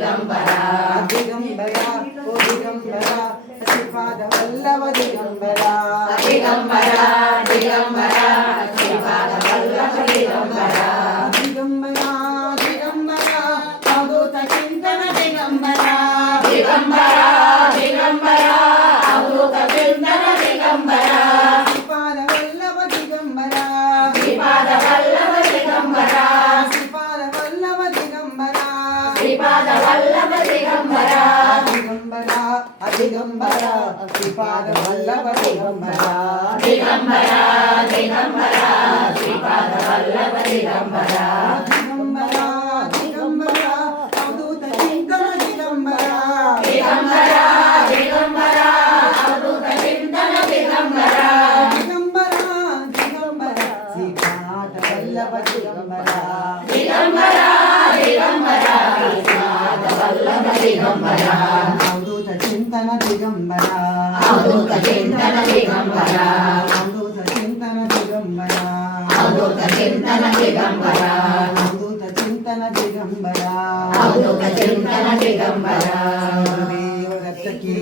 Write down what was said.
దిగంబరా దిగంబరా ఓ దిగంబరా శ్రీపాద వల్లభ దిగంబరా దిగంబరా దిగంబరా శ్రీపాద వల్లభ దిగంబరా దిగంబరా దిగంబరా అవధూత చింతన దిగంబరా దిగంబరా దిగంబరా అవధూత చింతన దిగంబరా శ్రీపాద వల్లభ దిగంబరా శ్రీపాద వల్లభ దిగంబరా శ్రీపాద వల్లభ దిగంబరా శ్రీపాద వల్లభ దిగంబరా దిగంబరా దిగంబరా శ్రీపాద వల్లభ దిగంబరా దిగంబరా దిగంబరా శ్రీపాద వల్లభ దిగంబరా దిగంబరా దిగంబరా అవధూత చింతన దిగంబరా దిగంబరా దిగంబరా అవధూత చింతన దిగంబరా దిగంబరా దిగంబరా శ్రీపాద వల్లభ దిగంబరా దిగంబరా దిగంబరా శ్రీపాద వల్లభ దిగంబరా అవధూత చింతన దిగంబరా అవధూత చింతన దిగంబరా అవధూత చింతన దిగంబరా అవధూత చింతన దిగంబరా అవధూత చింతన దిగంబరా అవధూత చింతన దిగంబరా గురుదేవ దత్తకి